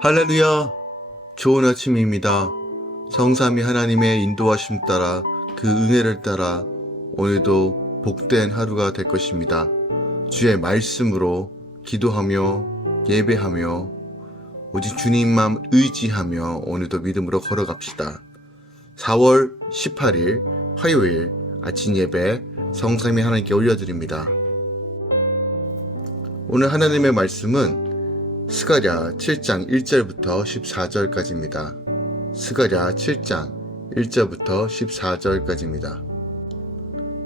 할렐루야! 좋은 아침입니다. 성삼위 하나님의 인도하심 따라 그 은혜를 따라 오늘도 복된 하루가 될 것입니다. 주의 말씀으로 기도하며 예배하며 오직 주님만 의지하며 오늘도 믿음으로 걸어갑시다. 4월 18일 화요일 아침 예배 성삼위 하나님께 올려드립니다. 오늘 하나님의 말씀은 스가랴 7장 1절부터 14절까지입니다. 스가랴 7장 1절부터 14절까지입니다.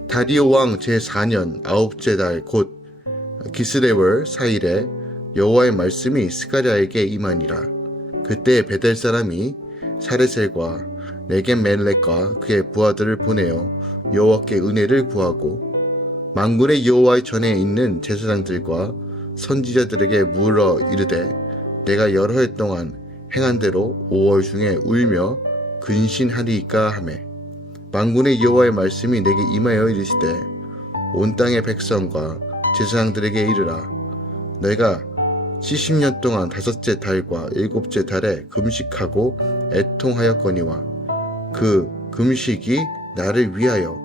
다리오 왕 제4년 9째 달 곧 기스레월 4일에 여호와의 말씀이 스가랴에게 임하니라. 그때 베델 사람이 사레셀과 레겜멜렉과 그의 부하들을 보내어 여호와께 은혜를 구하고 만군의 여호와의 전에 있는 제사장들과 선지자들에게 물어 이르되 내가 여러 해 동안 행한 대로 5월 중에 울며 근신하리이까 하매 만군의 여호와의 말씀이 내게 임하여 이르시되 온 땅의 백성과 제사장들에게 이르라. 내가 70년 동안 5째 달과 7째 달에 금식하고 애통하였거니와 그 금식이 나를 위하여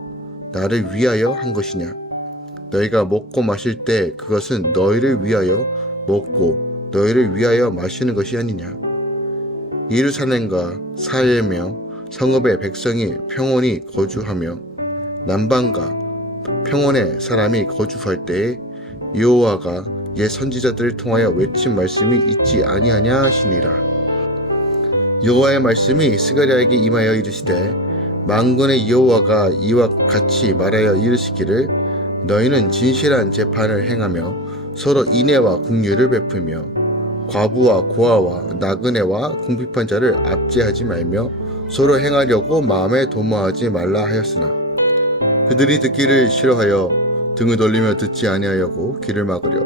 한 것이냐. 너희가 먹고 마실 때 그것은 너희를 위하여 먹고 너희를 위하여 마시는 것이 아니냐. 예루살렘과 사흘며 성읍의 백성이 평온히 거주하며 남방과 평원의 사람이 거주할 때에 여호와가 옛 선지자들을 통하여 외친 말씀이 있지 아니하냐 하시니라. 여호와의 말씀이 스가랴에게 임하여 이르시되 만군의 여호와가 이와 같이 말하여 이르시기를 너희는 진실한 재판을 행하며 서로 인애와 긍휼을 베풀며 과부와 고아와 나그네와 궁핍한 자를 압제하지 말며 서로 행하려고 마음에 도모하지 말라 하였으나 그들이 듣기를 싫어하여 등을 돌리며 듣지 아니하려고 귀를 막으려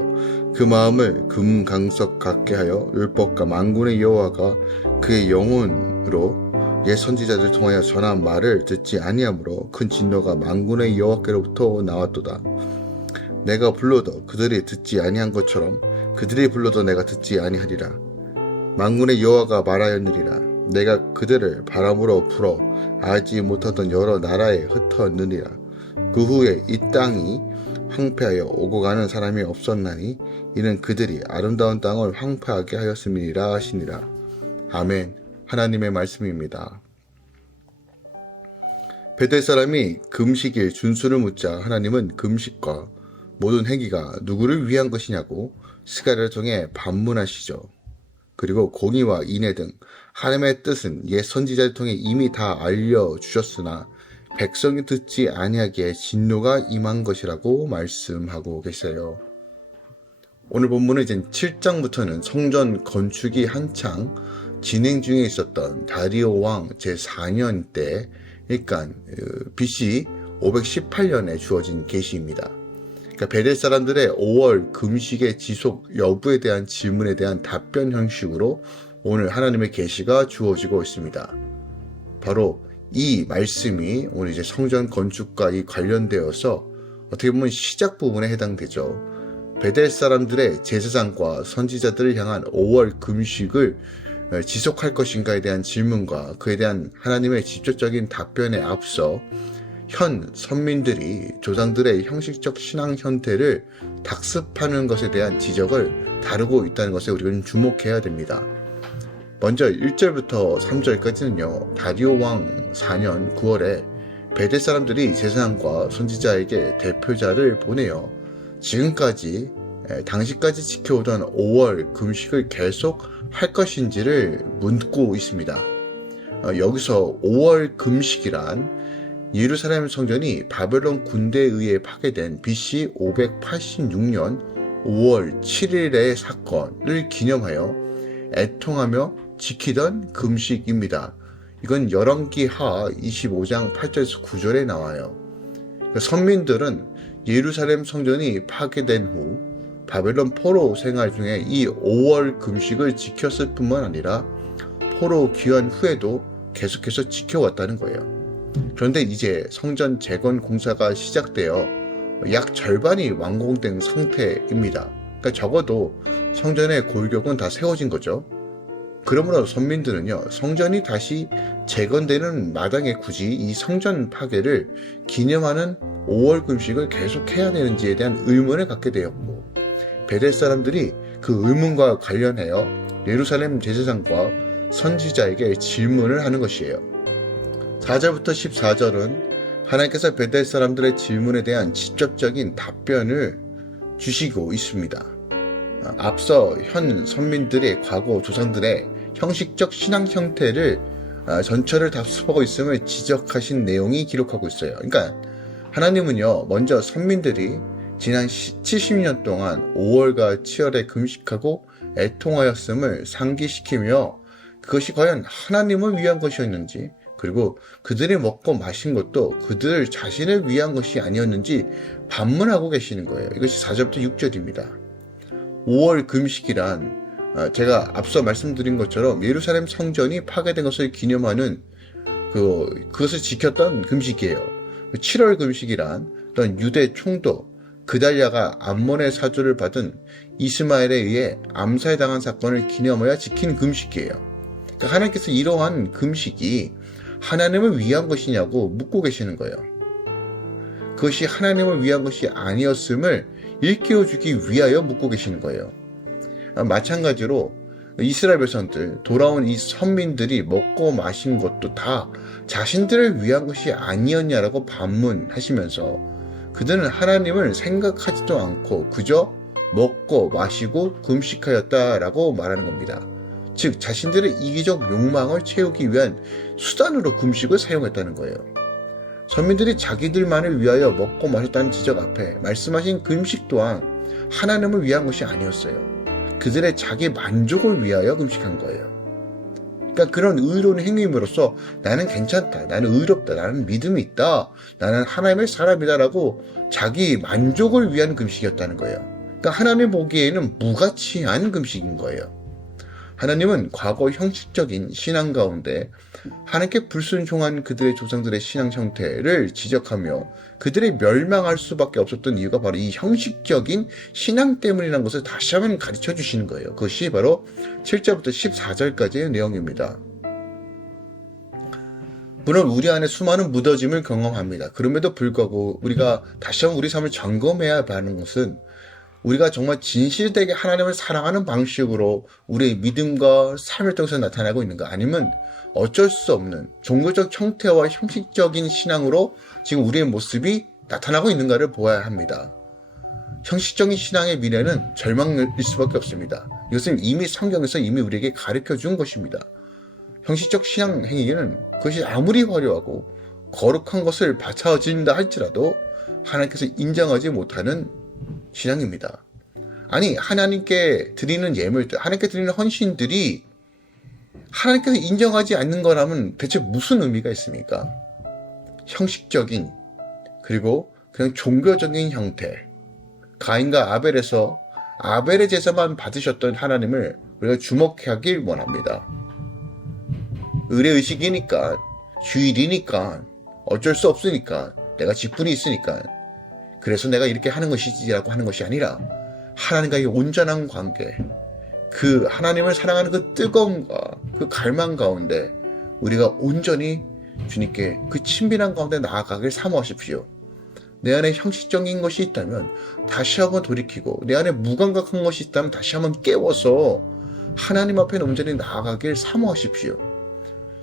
그 마음을 금강석 같게 하여 율법과 만군의 여호와가 그의 영혼으로 옛 선지자들 통하여 전한 말을 듣지 아니하므로 큰 진노가 만군의 여호와께로부터 나왔도다. 내가 불러도 그들이 듣지 아니한 것처럼 그들이 불러도 내가 듣지 아니하리라. 만군의 여호와가 말하였느니라. 내가 그들을 바람으로 불어 알지 못하던 여러 나라에 흩어느니라. 그 후에 이 땅이 황폐하여 오고 가는 사람이 없었나니 이는 그들이 아름다운 땅을 황폐하게 하였음이니라 하시니라. 아멘. 하나님의 말씀입니다. 베델 사람이 금식일 준수를 묻자 하나님은 금식과 모든 행위가 누구를 위한 것이냐고 스가랴를 통해 반문하시죠. 그리고 공의와 인애 등 하나님의 뜻은 옛 선지자를 통해 이미 다 알려주셨으나 백성이 듣지 아니하기에 진노가 임한 것이라고 말씀하고 계세요. 오늘 본문은 이제 7장부터는 성전 건축이 한창 진행 중에 있었던 다리오 왕 제4년 때, 그러니까 BC 518년에 주어진 계시입니다. 그러니까 베델 사람들의 5월 금식의 지속 여부에 대한 질문에 대한 답변 형식으로 오늘 하나님의 계시가 주어지고 있습니다. 바로 이 말씀이 오늘 이제 성전 건축과 관련되어서 어떻게 보면 시작 부분에 해당되죠. 베델 사람들의 제사장과 선지자들을 향한 5월 금식을 지속할 것인가에 대한 질문과 그에 대한 하나님의 직접적인 답변에 앞서 현 선민들이 조상들의 형식적 신앙 형태를 답습하는 것에 대한 지적을 다루고 있다는 것에 우리는 주목해야 됩니다. 먼저 1절부터 3절까지는요. 다리오 왕 4년 9월에 베델 사람들이 제사장과 선지자에게 대표자를 보내어 지금까지 당시까지 지켜오던 5월 금식을 계속 할 것인지를 묻고 있습니다. 여기서 5월 금식이란 예루살렘 성전이 바벨론 군대에 의해 파괴된 BC 586년 5월 7일의 사건을 기념하여 애통하며 지키던 금식입니다. 이건 열왕기하 25장 8절에서 9절에 나와요. 선민들은 예루살렘 성전이 파괴된 후 바벨론 포로 생활 중에 이 5월 금식을 지켰을 뿐만 아니라 포로 귀환 후에도 계속해서 지켜왔다는 거예요. 그런데 이제 성전 재건 공사가 시작되어 약 절반이 완공된 상태입니다. 그러니까 적어도 성전의 골격은 다 세워진 거죠. 그러므로 선민들은요, 성전이 다시 재건되는 마당에 굳이 이 성전 파괴를 기념하는 5월 금식을 계속해야 되는지에 대한 의문을 갖게 되었고, 베델 사람들이 그 의문과 관련하여 예루살렘 제사장과 선지자에게 질문을 하는 것이에요. 4절부터 14절은 하나님께서 베델 사람들의 질문에 대한 직접적인 답변을 주시고 있습니다. 앞서 현 선민들의 과거 조상들의 형식적 신앙 형태를 전철을 답습하고 있음을 지적하신 내용이 기록하고 있어요. 그러니까 하나님은요, 먼저 선민들이 지난 70년 동안 5월과 7월에 금식하고 애통하였음을 상기시키며 그것이 과연 하나님을 위한 것이었는지, 그리고 그들이 먹고 마신 것도 그들 자신을 위한 것이 아니었는지 반문하고 계시는 거예요. 이것이 4절부터 6절입니다. 5월 금식이란 제가 앞서 말씀드린 것처럼 예루살렘 성전이 파괴된 것을 기념하는 그것을 지켰던 금식이에요. 7월 금식이란 어떤 유대 총독 그달랴가 암몬의 사주를 받은 이스마엘에 의해 암살당한 사건을 기념하여 지킨 금식이에요. 그러니까 하나님께서 이러한 금식이 하나님을 위한 것이냐고 묻고 계시는 거예요. 그것이 하나님을 위한 것이 아니었음을 일깨워주기 위하여 묻고 계시는 거예요. 마찬가지로 이스라엘 백성들, 돌아온 이 선민들이 먹고 마신 것도 다 자신들을 위한 것이 아니었냐라고 반문하시면서 그들은 하나님을 생각하지도 않고 그저 먹고 마시고 금식하였다라고 말하는 겁니다. 즉 자신들의 이기적 욕망을 채우기 위한 수단으로 금식을 사용했다는 거예요. 선민들이 자기들만을 위하여 먹고 마셨다는 지적 앞에 말씀하신 금식 또한 하나님을 위한 것이 아니었어요. 그들의 자기 만족을 위하여 금식한 거예요. 그러니까 그런 의로운 행위임으로써 나는 괜찮다, 나는 의롭다, 나는 믿음이 있다, 나는 하나님의 사람이다라고 자기 만족을 위한 금식이었다는 거예요. 그러니까 하나님 보기에는 무가치한 금식인 거예요. 하나님은 과거 형식적인 신앙 가운데 하나님께 불순종한 그들의 조상들의 신앙 형태를 지적하며 그들이 멸망할 수밖에 없었던 이유가 바로 이 형식적인 신앙 때문이라는 것을 다시 한번 가르쳐 주시는 거예요. 그것이 바로 7절부터 14절까지의 내용입니다. 물론 우리 안에 수많은 무뎌짐을 경험합니다. 그럼에도 불구하고 우리가 다시 한번 우리 삶을 점검해야 하는 것은 우리가 정말 진실되게 하나님을 사랑하는 방식으로 우리의 믿음과 삶을 통해서 나타나고 있는가, 아니면 어쩔 수 없는 종교적 형태와 형식적인 신앙으로 지금 우리의 모습이 나타나고 있는가를 보아야 합니다. 형식적인 신앙의 미래는 절망일 수밖에 없습니다. 이것은 이미 성경에서 이미 우리에게 가르쳐 준 것입니다. 형식적 신앙 행위는 그것이 아무리 화려하고 거룩한 것을 바쳐진다 할지라도 하나님께서 인정하지 못하는 신앙입니다. 아니, 하나님께 드리는 예물들, 하나님께 드리는 헌신들이 하나님께서 인정하지 않는 거라면 대체 무슨 의미가 있습니까? 형식적인, 그리고 그냥 종교적인 형태, 가인과 아벨에서 아벨의 제사만 받으셨던 하나님을 우리가 주목하길 원합니다. 의례의식이니까, 주일이니까, 어쩔 수 없으니까, 내가 직분이 있으니까, 그래서 내가 이렇게 하는 것이지라고 하는 것이 아니라 하나님과의 온전한 관계, 그 하나님을 사랑하는 그 뜨거움과 그 갈망 가운데 우리가 온전히 주님께 그 친밀한 가운데 나아가길 사모하십시오. 내 안에 형식적인 것이 있다면 다시 한번 돌이키고, 내 안에 무감각한 것이 있다면 다시 한번 깨워서 하나님 앞에 온전히 나아가길 사모하십시오.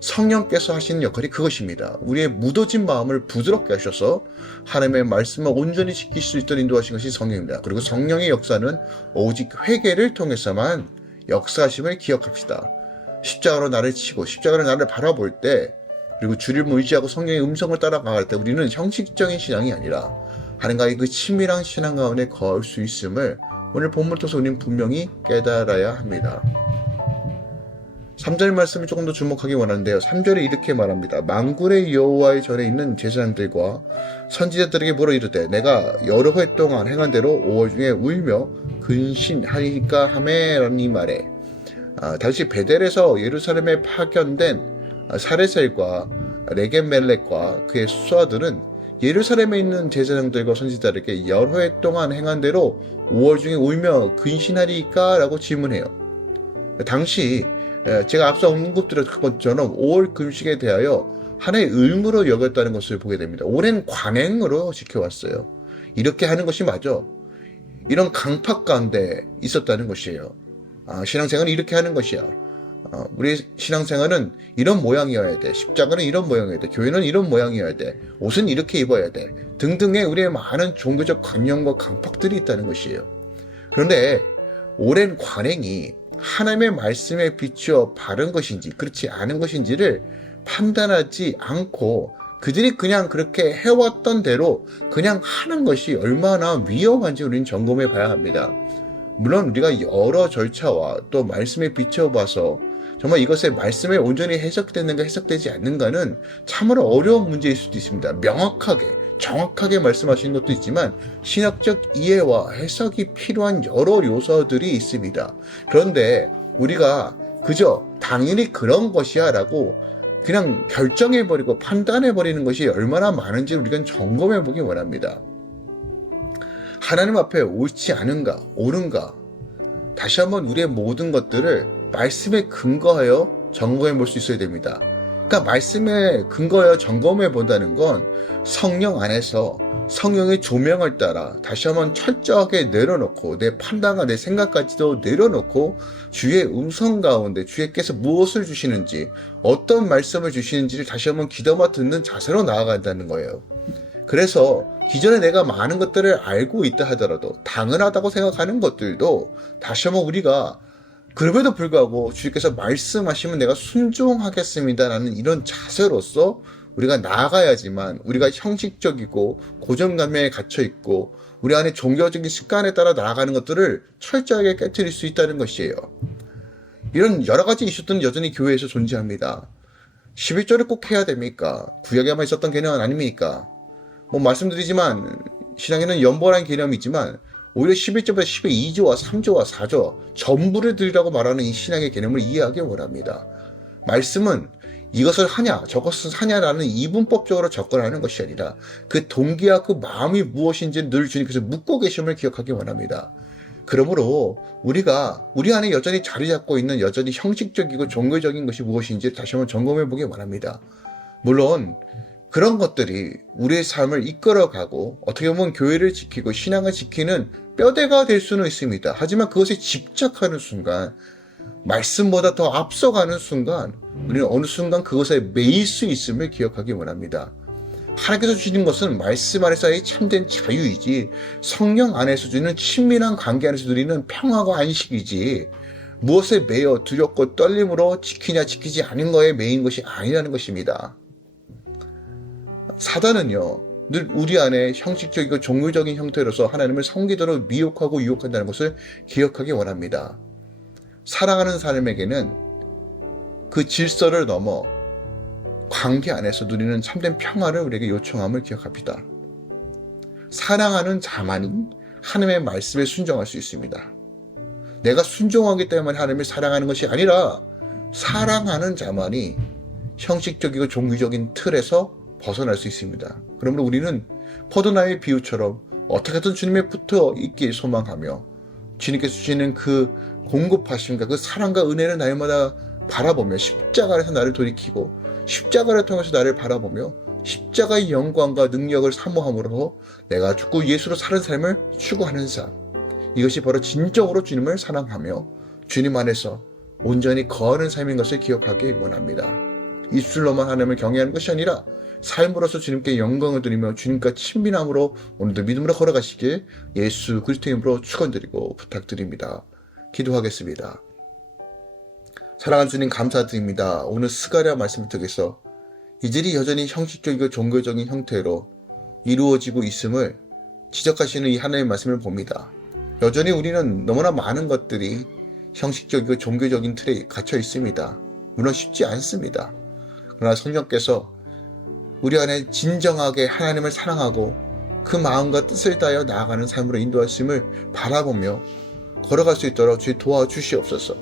성령께서 하시는 역할이 그것입니다. 우리의 묻어진 마음을 부드럽게 하셔서 하나님의 말씀을 온전히 지킬 수 있도록 인도하신 것이 성령입니다. 그리고 성령의 역사는 오직 회개를 통해서만 역사하심을 기억합시다. 십자가로 나를 치고 십자가로 나를 바라볼 때, 그리고 주를 의지하고 성령의 음성을 따라갈 때 우리는 형식적인 신앙이 아니라 하나님과의 그 친밀한 신앙 가운데 거할 수 있음을 오늘 본문을 통해서 우리는 분명히 깨달아야 합니다. 3절 말씀을 조금 더 주목하기 원하는데요. 3절에 이렇게 말합니다. 만군의 여호와의 전에 있는 제사장들과 선지자들에게 물어 이르되 내가 여러 해 동안 행한 대로 5월 중에 울며 근신하리까 하매라는 이 말에 당시 베델에서 예루살렘에 파견된 사레셀과 레겐멜렉과 그의 수하들은 예루살렘에 있는 제사장들과 선지자들에게 여러 해 동안 행한 대로 5월 중에 울며 근신하리까? 라고 질문해요. 당시 제가 앞서 언급드렸던 것처럼 5월 금식에 대하여 하나의 의무로 여겼다는 것을 보게 됩니다. 오랜 관행으로 지켜왔어요. 이렇게 하는 것이 맞아. 이런 강팍 가운데 있었다는 것이에요. 신앙생활은 이렇게 하는 것이야. 우리 신앙생활은 이런 모양이어야 돼. 십자가는 이런 모양이어야 돼. 교회는 이런 모양이어야 돼. 옷은 이렇게 입어야 돼. 등등의 우리의 많은 종교적 관념과 강팍들이 있다는 것이에요. 그런데 오랜 관행이 하나님의 말씀에 비추어 바른 것인지 그렇지 않은 것인지를 판단하지 않고 그들이 그냥 그렇게 해왔던 대로 그냥 하는 것이 얼마나 위험한지 우리는 점검해 봐야 합니다. 물론 우리가 여러 절차와 또 말씀에 비춰봐서 정말 이것의 말씀에 온전히 해석되는가 해석되지 않는가는 참으로 어려운 문제일 수도 있습니다. 명확하게 정확하게 말씀하시는 것도 있지만 신학적 이해와 해석이 필요한 여러 요소들이 있습니다. 그런데 우리가 그저 당연히 그런 것이야 라고 그냥 결정해버리고 판단해버리는 것이 얼마나 많은지 우리가 점검해보기 원합니다. 하나님 앞에 옳지 않은가 옳은가 다시 한번 우리의 모든 것들을 말씀에 근거하여 점검해 볼 수 있어야 됩니다. 그러니까 말씀에 근거하여 점검해 본다는 건 성령 안에서 성령의 조명을 따라 다시 한번 철저하게 내려놓고 내 판단과 내 생각까지도 내려놓고 주의 음성 가운데 주께서 무엇을 주시는지 어떤 말씀을 주시는지를 다시 한번 귀담아 듣는 자세로 나아간다는 거예요. 그래서 기존에 내가 많은 것들을 알고 있다 하더라도 당연하다고 생각하는 것들도 다시 한번 우리가 그럼에도 불구하고 주께서 말씀하시면 내가 순종하겠습니다라는 이런 자세로서 우리가 나아가야지만 우리가 형식적이고 고정감에 갇혀있고 우리 안에 종교적인 습관에 따라 나아가는 것들을 철저하게 깨트릴 수 있다는 것이에요. 이런 여러 가지 이슈들은 여전히 교회에서 존재합니다. 11조를 꼭 해야 됩니까? 구약에만 있었던 개념은 아닙니까? 말씀드리지만 신앙에는 연보라는 개념이 있지만 오히려 11조보다 12조와 3조와 4조 전부를 드리라고 말하는 이 신앙의 개념을 이해하기 원합니다. 말씀은 이것을 하냐 저것을 하냐라는 이분법적으로 접근하는 것이 아니라 그 동기와 그 마음이 무엇인지 늘 주님께서 묻고 계심을 기억하기 원합니다. 그러므로 우리가 우리 안에 여전히 자리 잡고 있는 여전히 형식적이고 종교적인 것이 무엇인지 다시 한번 점검해 보기 원합니다. 물론 그런 것들이 우리의 삶을 이끌어가고 어떻게 보면 교회를 지키고 신앙을 지키는 뼈대가 될 수는 있습니다. 하지만 그것에 집착하는 순간 말씀보다 더 앞서가는 순간 우리는 어느 순간 그것에 매일 수 있음을 기억하기 원합니다. 하나님께서 주시는 것은 말씀 안에서의 참된 자유이지 성령 안에서 주는 친밀한 관계 안에서 누리는 평화와 안식이지 무엇에 매여 두렵고 떨림으로 지키냐 지키지 않은 거에 매인 것이 아니라는 것입니다. 사단은요 늘 우리 안에 형식적이고 종교적인 형태로서 하나님을 섬기도록 미혹하고 유혹한다는 것을 기억하기 원합니다. 사랑하는 사람에게는 그 질서를 넘어 관계 안에서 누리는 참된 평화를 우리에게 요청함을 기억합니다. 사랑하는 자만이 하나님의 말씀에 순종할 수 있습니다. 내가 순종하기 때문에 하나님을 사랑하는 것이 아니라 사랑하는 자만이 형식적이고 종교적인 틀에서 벗어날 수 있습니다. 그러므로 우리는 포도나무의 비유처럼 어떻게든 주님에 붙어 있길 소망하며 주님께서 주시는 그 공급하심과 그 사랑과 은혜를 날마다 바라보며 십자가 안에서 나를 돌이키고 십자가를 통해서 나를 바라보며 십자가의 영광과 능력을 사모함으로 내가 죽고 예수로 사는 삶을 추구하는 삶, 이것이 바로 진정으로 주님을 사랑하며 주님 안에서 온전히 거하는 삶인 것을 기억하기 원합니다. 입술로만 하나님을 경외하는 것이 아니라 삶으로서 주님께 영광을 드리며 주님과 친밀함으로 오늘도 믿음으로 걸어가시길 예수 그리스도의 이름으로 축원드리고 부탁드립니다. 기도하겠습니다. 사랑하는 주님 감사드립니다. 오늘 스가랴 말씀을 통해서 이들이 여전히 형식적이고 종교적인 형태로 이루어지고 있음을 지적하시는 이 하나님의 말씀을 봅니다. 여전히 우리는 너무나 많은 것들이 형식적이고 종교적인 틀에 갇혀 있습니다. 물론 쉽지 않습니다. 그러나 성령께서 우리 안에 진정하게 하나님을 사랑하고 그 마음과 뜻을 다하여 나아가는 삶으로 인도하심을 바라보며 걸어갈 수 있도록 주님 도와주시옵소서.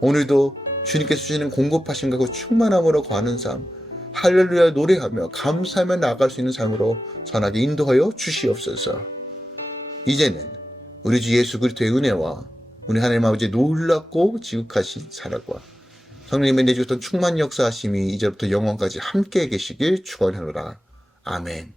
오늘도 주님께서 주시는 공급하심과 그 충만함으로 거하는 삶, 할렐루야 노래하며 감사하며 나아갈 수 있는 삶으로 선하게 인도하여 주시옵소서. 이제는 우리 주 예수 그리스도의 은혜와 우리 하나님 아버지의 놀랍고 지극하신 사랑과 성령님의 내주셨던 충만 역사하심이 이제부터 영원까지 함께 계시길 축원하노라. 아멘.